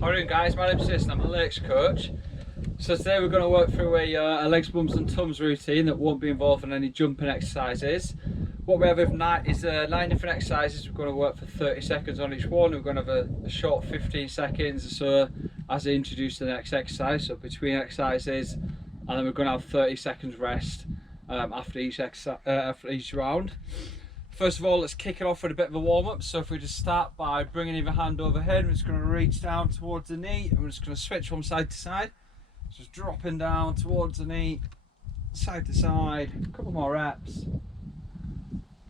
How are you doing, guys? My name's Jason, I'm a legs coach. So today we're going to work through a legs, bums and tums routine that won't be involved in any jumping exercises. What we have is 9 different exercises. We're going to work for 30 seconds on each one. We're going to have a short 15 seconds or so as I introduce the next exercise, so between exercises, and then we're going to have 30 seconds rest after each round. First of all, let's kick it off with a bit of a warm-up. So if we just start by bringing either hand overhead, we're just going to reach down towards the knee, and we're just going to switch from side to side. Just dropping down towards the knee, side to side, a couple more reps.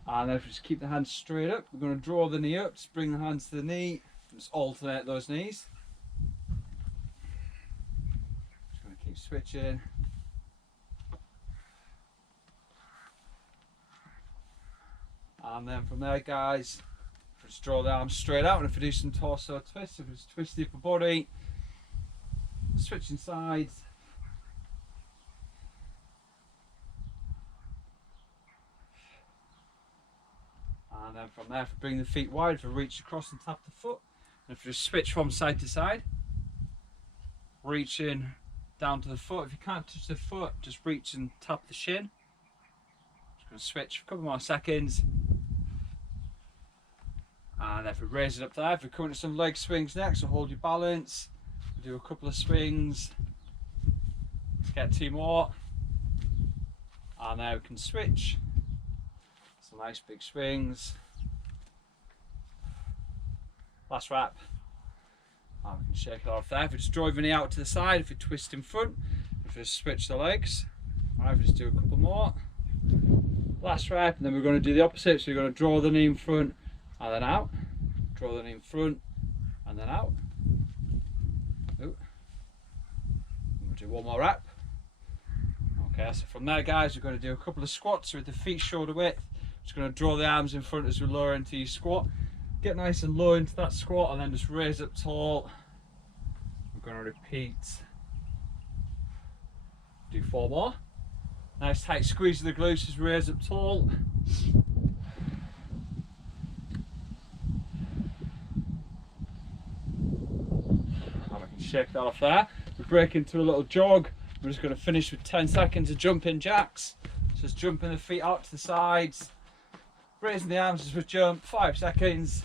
And then if we just keep the hands straight up, we're going to draw the knee up, just bring the hands to the knee, just alternate those knees. Just going to keep switching. And then from there, guys, just draw the arms straight out, and if we do some torso twists, if we just twist the upper body, switching sides. And then from there, if we bring the feet wide, if we reach across and tap the foot, and if we just switch from side to side, reaching down to the foot. If you can't touch the foot, just reach and tap the shin. Just going to switch for a couple more seconds. And if we raise it up there, if we come into some leg swings next, so hold your balance. Do a couple of swings. Let's get 2 more. And now we can switch. Some nice big swings. Last rep. And we can shake it off there. If we just draw the knee out to the side, if we twist in front, if we just switch the legs. Alright, if we just do a couple more. Last rep, and then we're going to do the opposite. So you're going to draw the knee in front and then out. Draw the knee in front and then out. Ooh. We'll do one more rep. Okay, so from there, guys, we're going to do a couple of squats with the feet shoulder width. Just going to draw the arms in front as we lower into your squat. Get nice and low into that squat, and then just raise up tall. We're going to repeat. Do 4 more. Nice tight squeeze of the glutes as we raise up tall. Shake that off there. We break into a little jog. We're just going to finish with 10 seconds of jumping jacks. Just jumping the feet out to the sides, raising the arms as we jump. 5 seconds.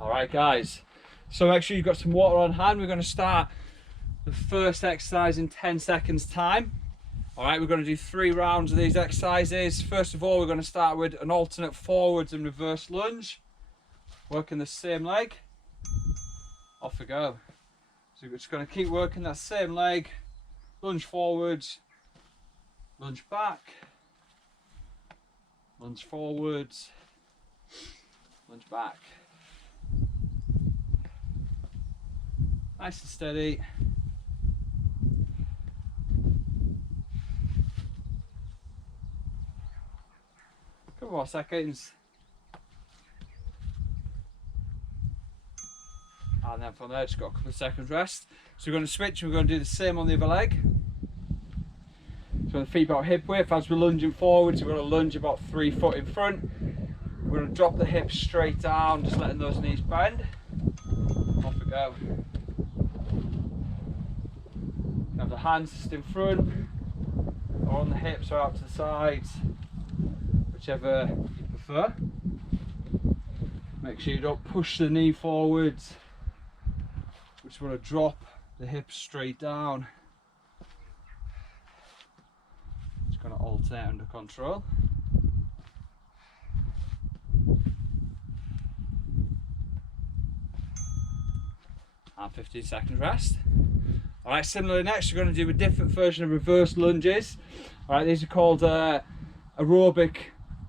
Alright, guys, so make sure you've got some water on hand. We're going to start the first exercise in 10 seconds time. Alright, we're going to do 3 rounds of these exercises. First of all, we're going to start with an alternate forwards and reverse lunge. Working the same leg. Off we go. So we're just going to keep working that same leg. Lunge forwards, lunge back, lunge forwards, lunge back. Nice and steady. Couple more seconds. And then from there, just got a couple of seconds rest. So we're going to switch, and we're going to do the same on the other leg. So the feet about hip width as we're lunging forwards. We're going to lunge about 3 foot in front. We're going to drop the hips straight down, just letting those knees bend. Off we go. Have the hands just in front, or on the hips, or out to the sides, whichever you prefer. Make sure you don't push the knee forwards. We just want to drop the hips straight down. Just going to alternate under control. And 15 seconds rest. Alright, similarly next we're going to do a different version of reverse lunges. Alright, these are called aerobic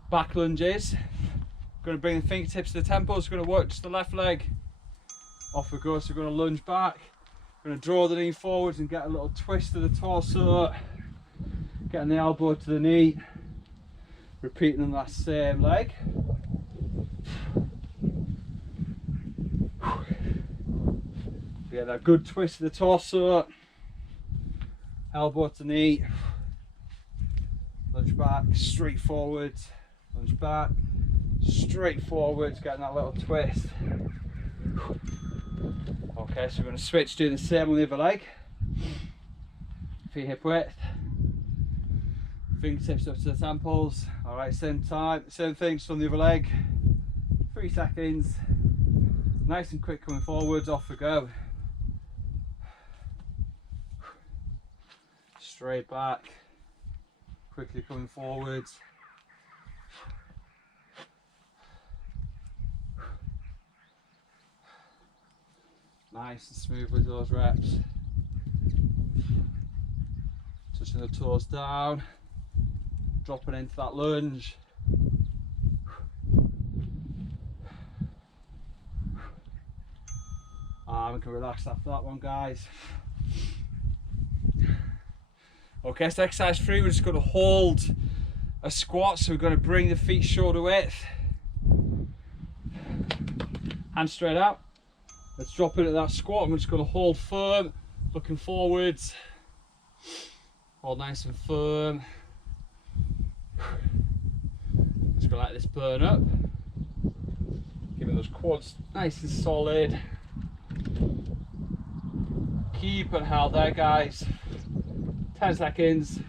back lunges. Going to bring the fingertips to the temples. We're going to work just the left leg. Off we go. So we're going to lunge back. We're going to draw the knee forwards and get a little twist to the torso. Getting the elbow to the knee. Repeating on that same leg. Get that good twist to the torso. Elbow to knee. Lunge back, straight forward. Lunge back, straight forwards, getting that little twist. Okay, so we're going to switch, doing the same on the other leg. Feet hip width, fingertips up to the temples. Alright, same time, same thing, just on the other leg. 3 seconds, nice and quick coming forwards, off we go. Straight back, quickly coming forwards. Nice and smooth with those reps. Touching the toes down, dropping into that lunge. We can relax after that one, guys. Okay, so exercise 3, we're just going to hold a squat, so we're going to bring the feet shoulder width. Hands straight out. Let's drop into that squat, and we're just going to hold firm, looking forwards. Hold nice and firm. Just going to let this burn up. Giving those quads nice and solid. Keep and held there, guys. 10 seconds.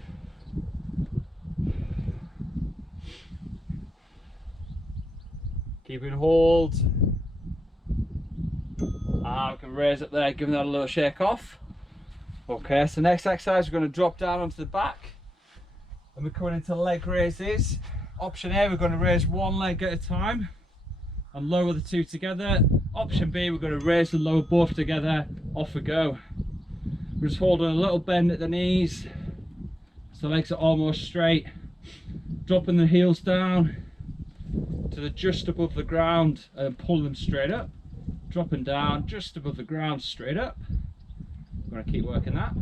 Keep in hold. We can raise up there, giving that a little shake off. Okay, so next exercise, we're going to drop down onto the back. And we're coming into leg raises. Option A, we're going to raise one leg at a time and lower the two together. Option B, we're going to raise and lower both together. Off we go. We're just holding a little bend at the knees, so the legs are almost straight. Dropping the heels down to the just above the ground and pull them straight up. Dropping down just above the ground, straight up. We're going to keep working that.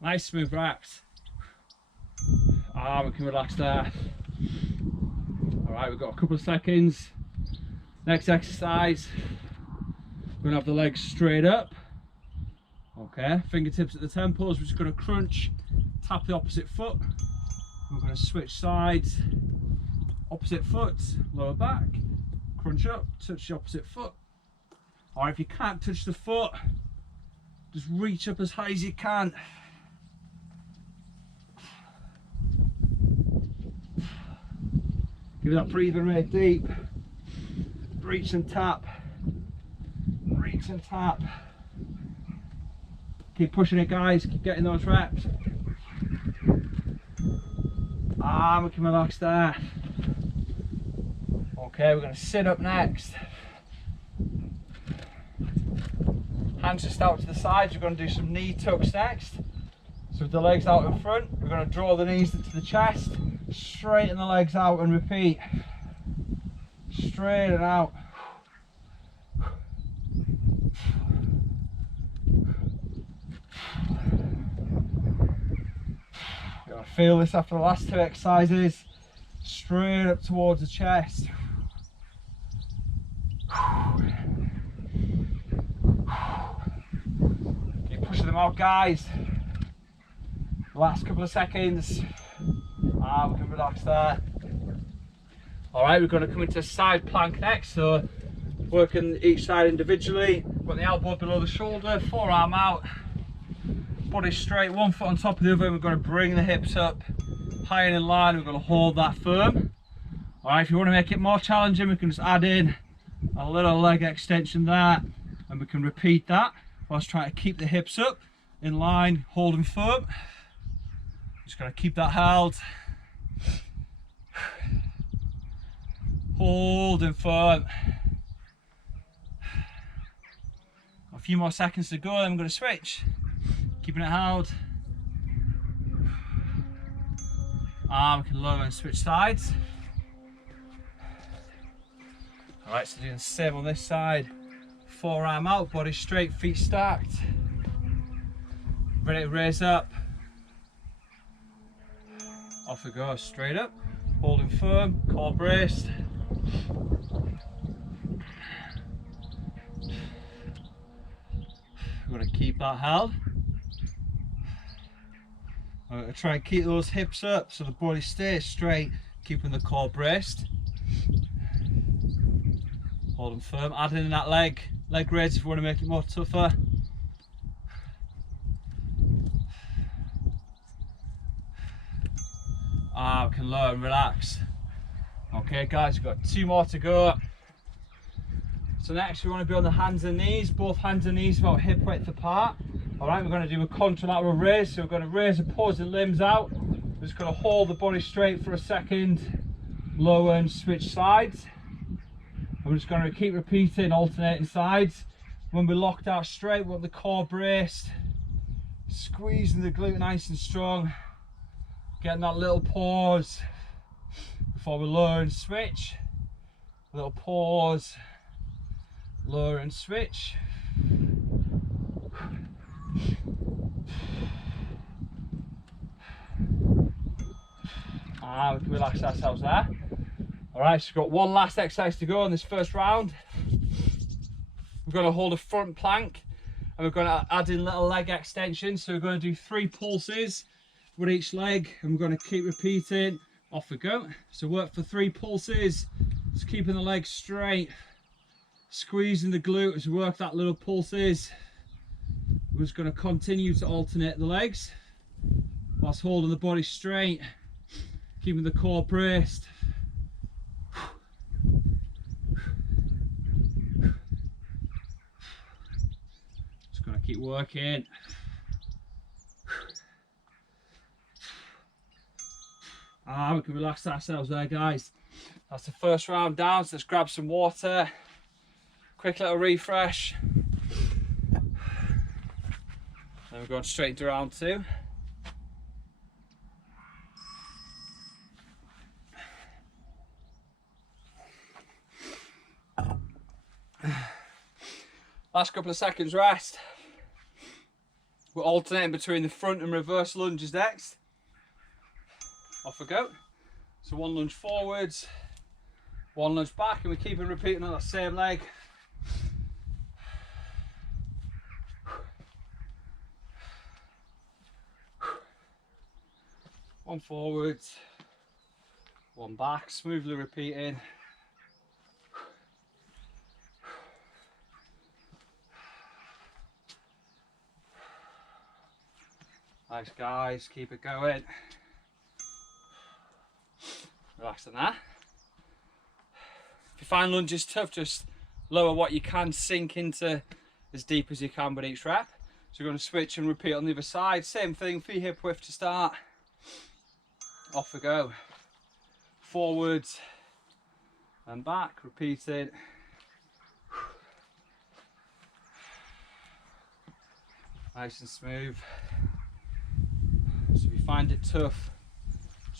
Nice smooth reps. We can relax there. Alright, we've got a couple of seconds. Next exercise, we're going to have the legs straight up. Okay, fingertips at the temples. We're just going to crunch, tap the opposite foot. We're going to switch sides. Opposite foot, lower back, crunch up, touch the opposite foot. Or if you can't touch the foot, just reach up as high as you can. Give that breathing rate deep. Reach and tap. Reach and tap. Keep pushing it, guys. Keep getting those reps. We can relax there. Okay, we're going to sit up next. Hands just out to the sides. We're going to do some knee tucks next. So with the legs out in front, we're going to draw the knees into the chest, straighten the legs out and repeat. Straight and out. You're going to feel this after the last 2 exercises. Straight up towards the chest. Keep pushing them out, guys. Last couple of seconds. We can relax there. Alright, we're going to come into a side plank next, so working each side individually. Got the elbow below the shoulder, forearm out, body straight, one foot on top of the other, and we're going to bring the hips up high and in line. We're going to hold that firm. Alright, if you want to make it more challenging, we can just add in a little leg extension there, and we can repeat that whilst trying to keep the hips up in line, holding firm. Just got to keep that held. Holding firm. A few more seconds to go, then I'm going to switch. Keeping it held. We can lower and switch sides. Alright, so doing the same on this side. Forearm out, body straight, feet stacked. Ready to raise up. Off we go, straight up, holding firm, core braced. We're going to keep that held. Try and keep those hips up so the body stays straight, keeping the core braced. Hold them firm, add in that leg raise if you want to make it more tougher. We can lower and relax. Okay guys, we've got 2 more to go. So next we want to be on the hands and knees, both hands and knees about hip width apart. Alright, we're going to do a contralateral raise, so we're going to raise opposing limbs out. We're just going to hold the body straight for a second, lower and switch sides. And we're just going to keep repeating, alternating sides. When we're locked out straight, we want the core braced, squeezing the glute nice and strong, getting that little pause before we lower and switch. Little pause, lower and switch. We can relax ourselves there. Alright, so we've got one last exercise to go in this first round. We're going to hold a front plank and we're going to add in little leg extensions. So we're going to do 3 pulses with each leg and we're going to keep repeating. Off we go. So work for 3 pulses, just keeping the legs straight, squeezing the glute as we work that little pulses. We're just going to continue to alternate the legs whilst holding the body straight, keeping the core braced. Just going to keep working. We can relax ourselves there guys. That's the first round down, so let's grab some water. Quick little refresh. Then we're going straight into round 2. Last couple of seconds rest. We're alternating between the front and reverse lunges next. Off we go. So 1 lunge forwards, 1 lunge back, and we keep on repeating on that same leg. One forwards, 1 back, smoothly repeating. Nice guys, keep it going. Relax on that. If you find lunges tough, just lower what you can, sink into as deep as you can with each rep. So you're going to switch and repeat on the other side. Same thing for your hip width to start. Off we go. Forwards and back, repeating. Nice and smooth. So if you find it tough,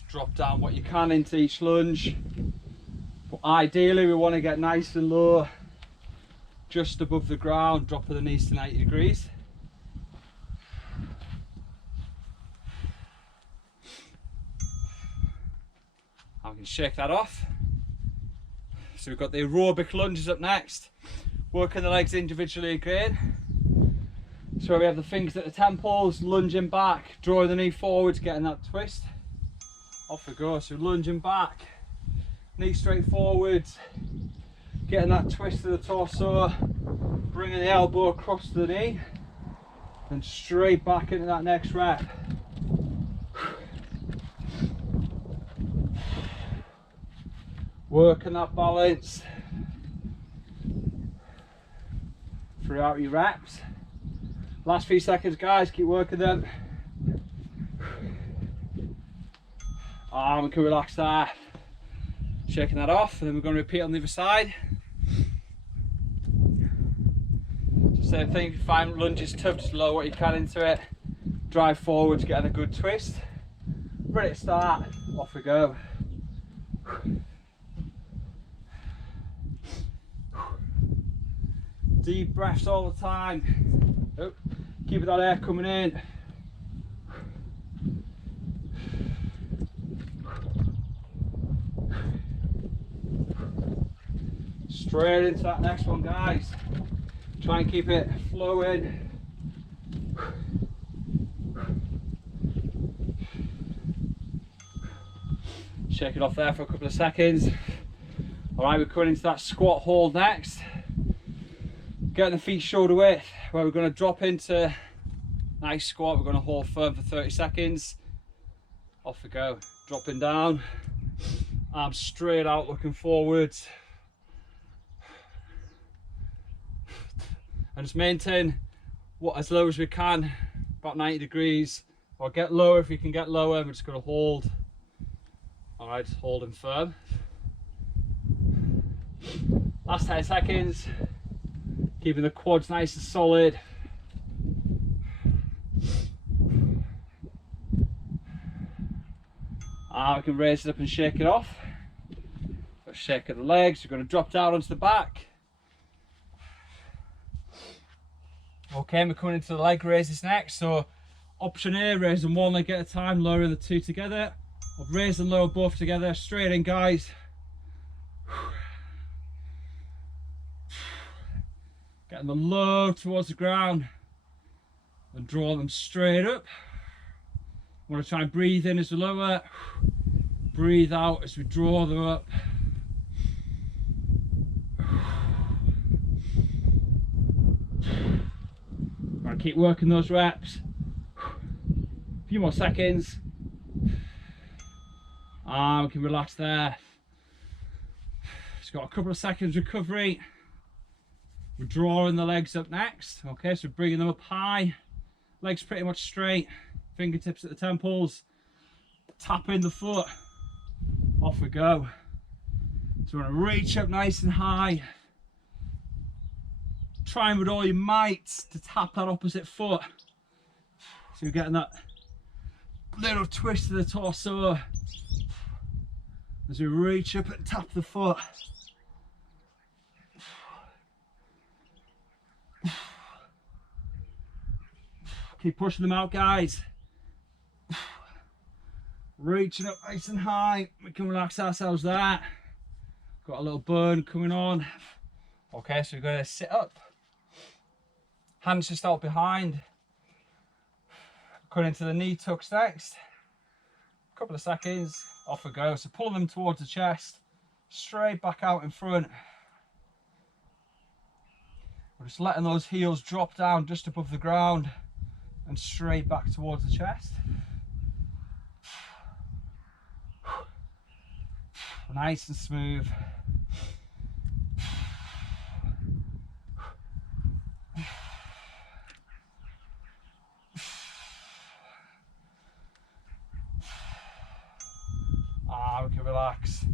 drop down what you can into each lunge, but ideally we want to get nice and low, just above the ground, dropping the knees to 90 degrees. I can shake that off. So we've got the aerobic lunges up next, working the legs individually again. So we have the fingers at the temples, lunging back, drawing the knee forwards, getting that twist. Off we go, so lunging back, knee straight forwards, getting that twist to the torso, bringing the elbow across the knee, and straight back into that next rep. Working that balance throughout your reps. Last few seconds guys, keep working them. We can relax there, shaking that off, and then we're going to repeat on the other side. So same thing, if you find lunges tough, just lower what you can into it, drive forwards, getting a good twist. Ready to start, off we go. Deep breaths all the time. Oh, keep that air coming in. Straight into that next one guys. Try and keep it flowing. Shake it off there for a couple of seconds. Alright, we're coming into that squat hold next. Getting the feet shoulder width, where we're going to drop into nice squat. We're going to hold firm for 30 seconds. Off we go. Dropping down. Arms straight out, looking forwards. And just maintain what as low as we can, about 90 degrees. Or get lower if you can get lower. We're just going to hold. Alright, just holding firm. Last 10 seconds. Keeping the quads nice and solid. We can raise it up and shake it off. Let's shake of the legs. We're going to drop down onto the back. Okay, we're coming into the leg raises next. So option A, raising one leg at a time, lowering the two together. Or raise and lower both together. Straight in, guys. Getting them low towards the ground and draw them straight up. Want to try and breathe in as we lower, breathe out as we draw them up. Right, keep working those reps. A few more seconds. We can relax there. Just got a couple of seconds recovery. We're drawing the legs up next. Okay, so bringing them up high. Legs pretty much straight. Fingertips at the temples. Tapping the foot. Off we go. So we're going to reach up nice and high. Trying with all your might to tap that opposite foot. So you're getting that little twist of the torso as we reach up and tap the foot. Keep pushing them out, guys. Reaching up nice and high. We can relax ourselves there. Got a little burn coming on. Okay, so we're going to sit up. Hands just out behind. Coming into the knee tucks next. A couple of seconds. Off we go. So pull them towards the chest. Straight back out in front. We're just letting those heels drop down just above the ground. And straight back towards the chest. Nice and smooth. We can relax.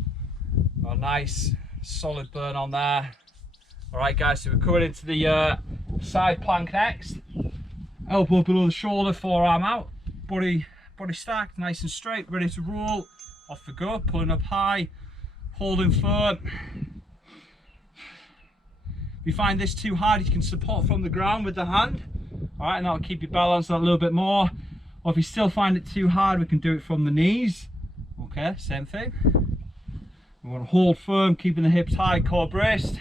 A nice solid burn on there. Alright guys, so we're coming into the side plank next. Elbow below the shoulder, forearm out, body stacked, nice and straight, ready to roll. Off we go, pulling up high, holding firm. If you find this too hard, you can support from the ground with the hand. Alright, and that'll keep you balanced a little bit more. Or if you still find it too hard, we can do it from the knees. Okay, same thing. We want to hold firm, keeping the hips high, core braced.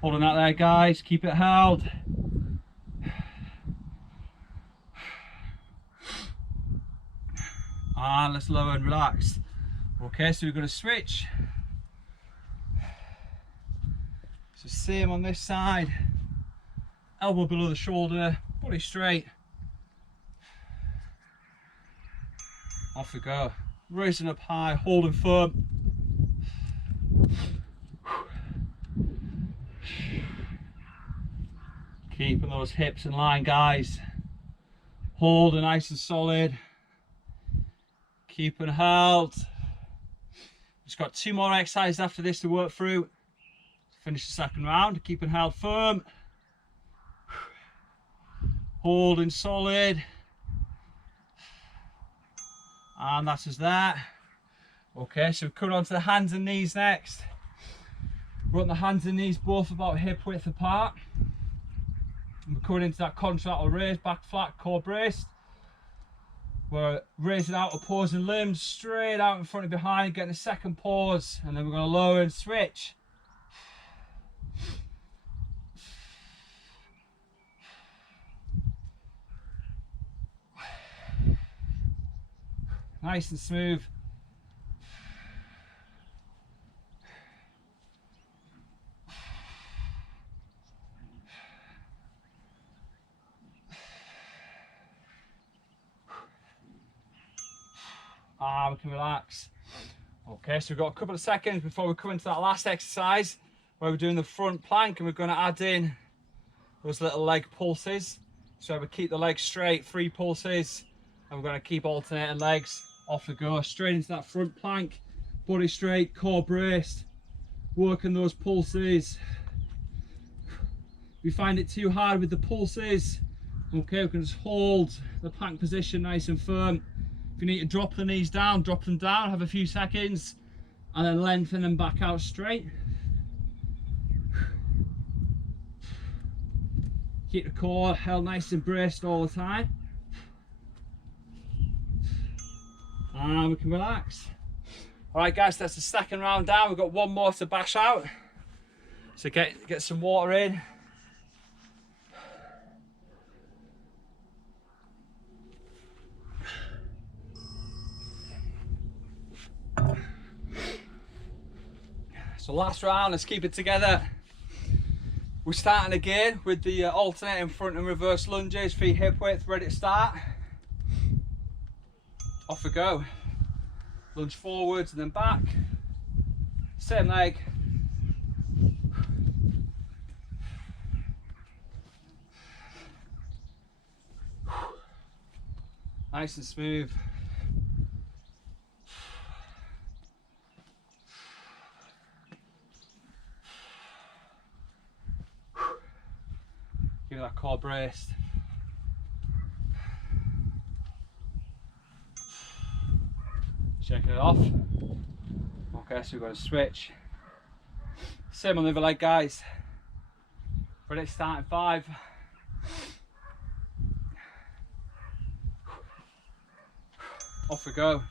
Holding that there, guys, keep it held. And let's lower and relax. Okay, so we're going to switch. So same on this side. Elbow below the shoulder, body straight. Off we go. Raising up high, holding firm. Keeping those hips in line, guys. Holding nice and solid. Keeping held. Just got 2 more exercises after this to work through. Finish the second round. Keeping held firm. Holding solid. And that's us there. Okay, so we're coming on to the hands and knees next. We want the hands and knees both about hip width apart. And we're coming into that contralateral raise, back flat, core braced. We're raising out, opposing limbs straight out in front and behind, getting a second pause, and then we're going to lower and switch. Nice and smooth. We can relax. Okay, so we've got a couple of seconds before we come into that last exercise where we're doing the front plank, and we're going to add in those little leg pulses. So we keep the legs straight, 3 pulses, and we're going to keep alternating legs. Off we go, straight into that front plank, body straight, core braced, working those pulses. If you find it too hard with the pulses, okay, we can just hold the plank position nice and firm. If you need to drop the knees down, drop them down, have a few seconds, and then lengthen them back out straight. Keep the core held nice and braced all the time. And we can relax. All right guys, that's the second round down. We've got one more to bash out. So get some water in. So last round, let's keep it together. We're starting again with the alternating front and reverse lunges, feet hip width, ready to start. Off we go. Lunge forwards and then back. Same leg. Nice and smooth. Give that core braced. Shaking it off. Okay, so we're going to switch. Same on the other leg, guys. Ready to start in 5. Off we go.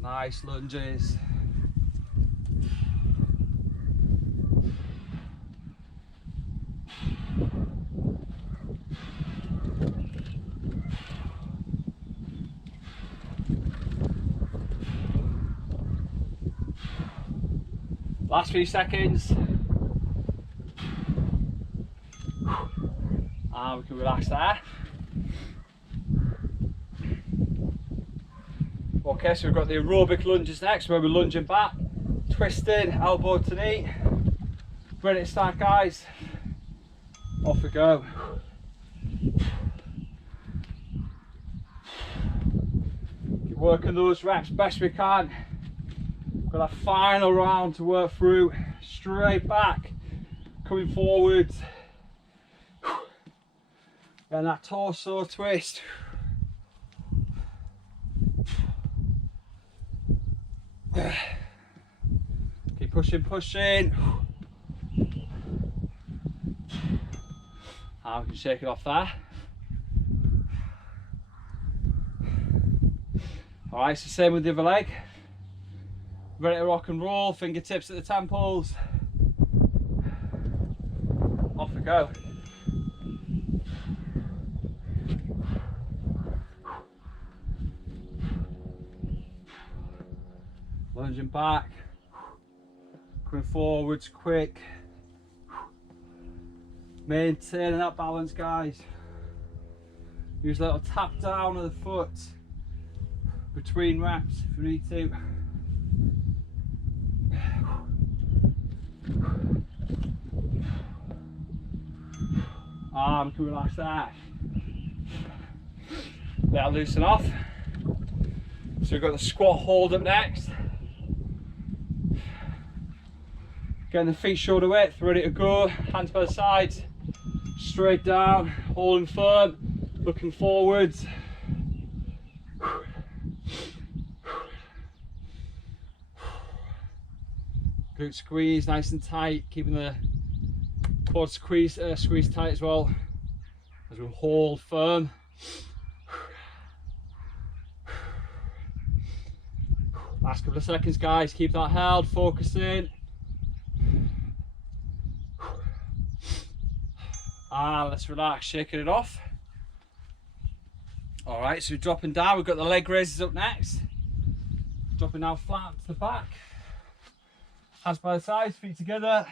Nice lunges. Last few seconds. And we can relax there. Okay, so we've got the aerobic lunges next, where we're lunging back, twisting, elbow to knee. Ready to start, guys. Off we go. Keep working those reps best we can. Got a final round to work through. Straight back, coming forward. And that torso twist. Keep pushing, pushing. And we can shake it off there. Alright, so same with the other leg. Ready to rock and roll, fingertips at the temples. Off we go. Lunging back, coming forwards quick. Maintaining that balance, guys. Use a little tap down of the foot between reps if you need to. Arm can relax that. Let it loosen off. So we've got the squat hold up next. Getting the feet shoulder width, ready to go. Hands by the sides, straight down, holding firm, looking forwards. Glute squeeze, nice and tight, keeping the quad squeeze tight as well as we hold firm. Last couple of seconds, guys, keep that held, focus in. And let's relax, shaking it off. All right, so we're dropping down. We've got the leg raises up next. Dropping down flat to the back. Hands by the sides, feet together.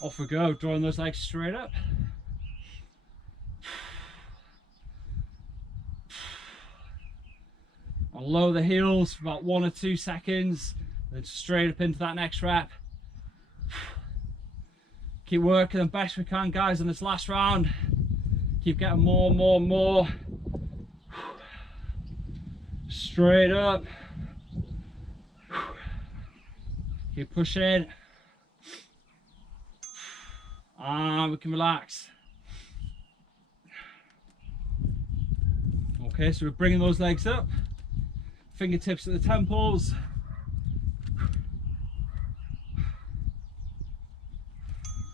Off we go, drawing those legs straight up. I'll lower the heels for about 1 or 2 seconds, then straight up into that next rep. Keep working the best we can, guys, on this last round. Keep getting more. Straight up. Keep pushing. And we can relax. Okay, so we're bringing those legs up. Fingertips at the temples.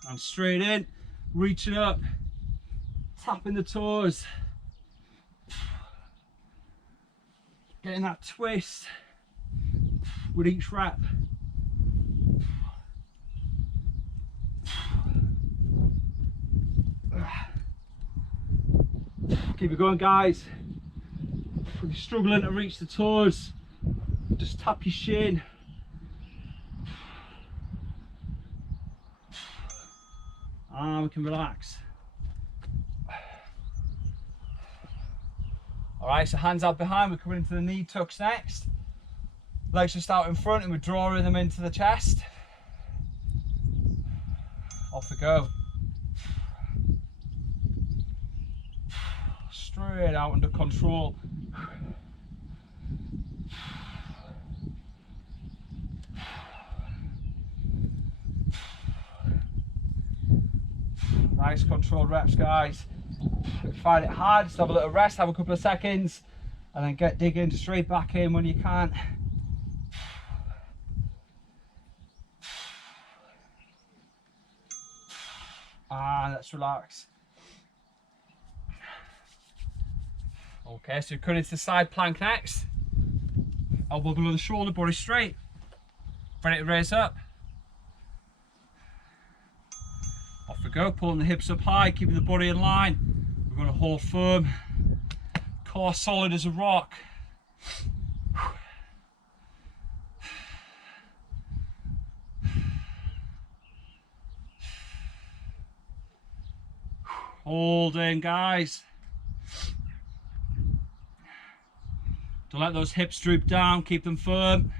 And straight in, reaching up, tapping the toes, getting that twist with each rep. Keep it going, guys. If you're struggling to reach the toes, just tap your shin. And we can relax. Alright, so hands out behind, we're coming into the knee tucks next. Legs just out in front and we're drawing them into the chest. Off we go. Straight out under control. Nice controlled reps, guys. If you find it hard, just have a little rest, have a couple of seconds, and then get digging straight back in when you can. And let's relax. Okay, so we're coming into the side plank next. Elbow below the shoulder, body straight. Ready to raise up. Off we go, pulling the hips up high, keeping the body in line. We're going to hold firm, core solid as a rock. Hold in, guys. Don't let those hips droop down, keep them firm.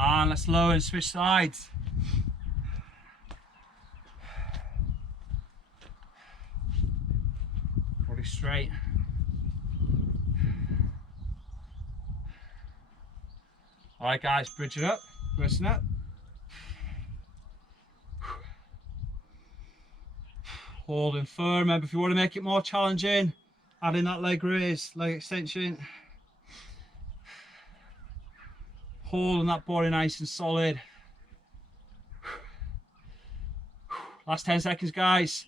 And let's lower and switch sides. Body straight. Alright guys, bridge it up, pressing up. Holding firm. Remember, if you want to make it more challenging, add in that leg raise, leg extension. Holding that body nice and solid. Last 10 seconds, guys.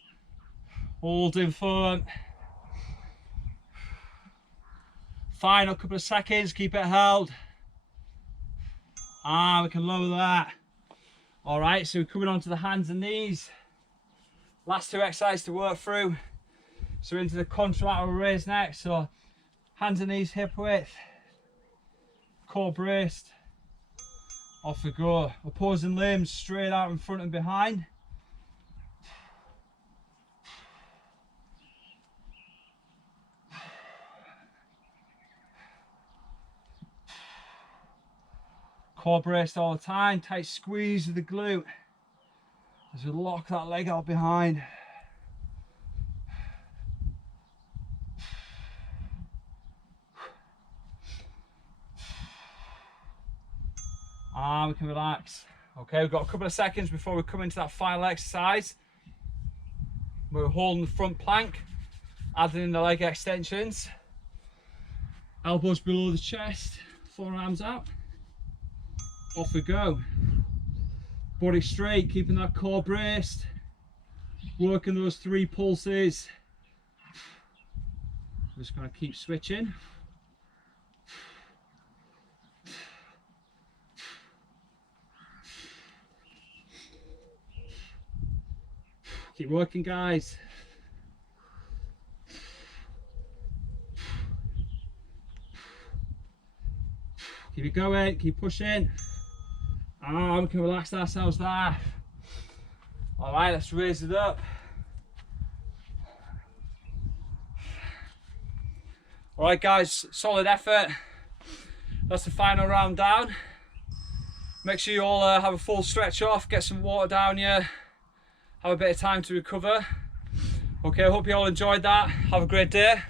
Holding firm. Final couple of seconds, keep it held. And we can lower that. All right, so we're coming on to the hands and knees. Last 2 exercises to work through. So into the contralateral raise next. So hands and knees hip width. Core braced. Off we go. Opposing limbs straight out in front and behind. Core braced all the time. Tight squeeze of the glute as we lock that leg out behind. And we can relax. Okay, we've got a couple of seconds before we come into that final exercise. We're holding the front plank, adding in the leg extensions. Elbows below the chest, forearms out. Off we go. Body straight, keeping that core braced. Working those 3 pulses. Just going to keep switching. Keep working, guys. Keep it going, keep pushing. We can relax ourselves there. All right, let's raise it up. All right, guys, solid effort. That's the final round down. Make sure you all have a full stretch off, get some water down you, have a bit of time to recover. Okay, I hope you all enjoyed that. Have a great day.